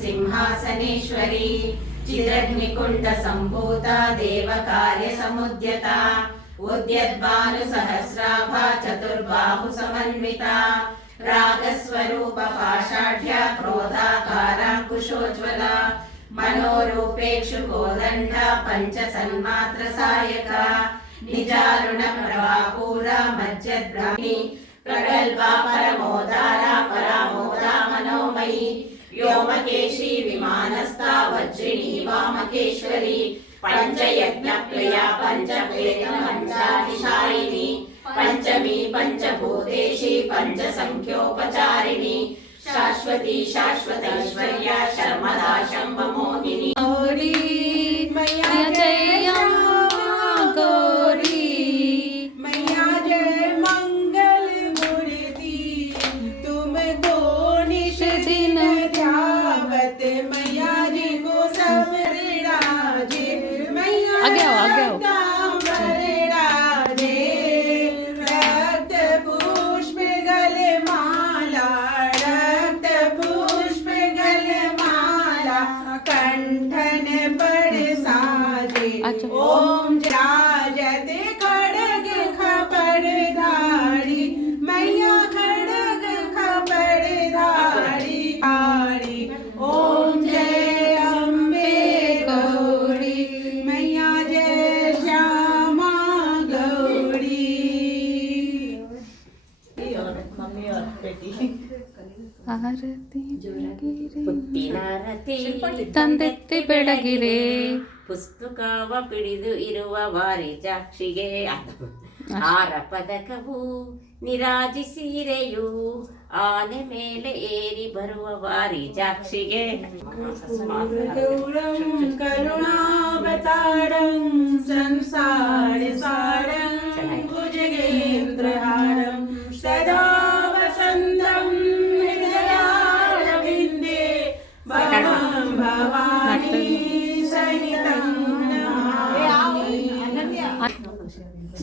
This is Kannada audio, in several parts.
सिंहासनेश्वरी चिदग्निकुण्डसम्भूता देवकार्यसमुद्यता उद्यद्भानुसहस्राभा चतुर्बाहुसमन्विता रागस्वरूपपाषाढ्या क्रोधाकाराङ्कुशोज्ज्वला मनोरूपेक्षुकोदण्डा पञ्चसन्मात्रसायका निजारुणप्रभापूरा मज्जद्ब्राह्मी प्रगल्भा परमोदारा परामोदा मनोमयी व्योमकेशी विमानस्था वज्रिणी वामकेश्वरी पञ्चयज्ञप्रिया पञ्चवेदमञ्चाधिशायिनी पञ्चमी पञ्चभूतेशी पञ्चसङ्ख्योपचारिणी शाश्वती शाश्वतैश्वर्या शर्मदा शम्भमोहिनी गौरी मैया जय गौरी मैया जय मंगल मूर्ति तुमको निश दिन ध्यावत मैया जी को सब राजे मैया आगे आओ ओम राजत खड़ग खपरधारी मैया खड़ग खपरधारी आरी ओम जय अम्बे गौरी मैया जय श्यामा गौरी। आरती ತಂದೆತ್ತಿ ಬೆಳಗಿರೆ ಪುಸ್ತಕವ ಪಿಡಿದು ಇರುವ ವಾರಿ ಜಾಕ್ಷಿಗೆ ಆರ ಪದಕವು ನಿರಾಜಿಸೀರೆಯು ಆನೆ ಮೇಲೆ ಏರಿ ಬರುವ ವಾರಿ ಜಾಕ್ಷಿಗೆ ಕರುಣಾವತಾರಂ ಸಂಸಾರ ಸಾರಂ ಭುಜಗೇಂದ್ರಹಾರಂ ಸದಾ ವಸಂತಂ ಹೃದಯಾರವಿಂದೇ ಭವಾಂ ಭವಾನಿ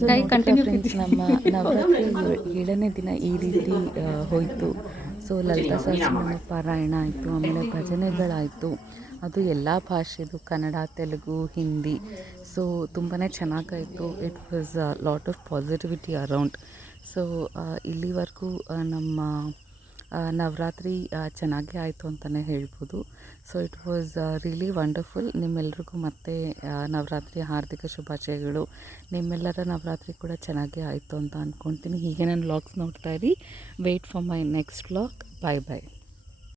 ಗೈ ಕಂಟಿನ್ಯೂ ಫ್ರೆಂಡ್ಸ್. ನಮ್ಮ ನವರಾತ್ರಿ 7ನೇ ದಿನ ಈ ರೀತಿ ಹೋಯಿತು. ಸೊ ಲಲಿತಾ ಸಹಸ್ರನಾಮ ಪಾರಾಯಣ ಆಯಿತು, ಆಮೇಲೆ ಭಜನೆಗಳಾಯಿತು. ಅದು ಎಲ್ಲ ಭಾಷೆದು, ಕನ್ನಡ, ತೆಲುಗು, ಹಿಂದಿ. ಸೊ ತುಂಬಾ ಚೆನ್ನಾಗಾಯಿತು. It was lot of positivity around. So ಇಲ್ಲಿವರೆಗೂ ನಮ್ಮ ನವರಾತ್ರಿ ಚೆನ್ನಾಗೇ ಆಯಿತು ಅಂತಲೇ ಹೇಳ್ಬೋದು. So it was really wonderful. ನಿಮ್ಮೆಲ್ರಿಗೂ ಮತ್ತೆ ನವರಾತ್ರಿ ಹಾರ್ದಿಕ ಶುಭಾಶಯಗಳು. ನಿಮ್ಮೆಲ್ಲರ ನವರಾತ್ರಿ ಕೂಡ ಚೆನ್ನಾಗೇ ಆಯಿತು ಅಂತ ಅಂದ್ಕೊಳ್ತೀನಿ. ಹೀಗೆ ನಾನು ವ್ಲಾಗ್ಸ್ ನೋಡ್ತಾ ಇರಿ. Wait for my next vlog. Bye bye.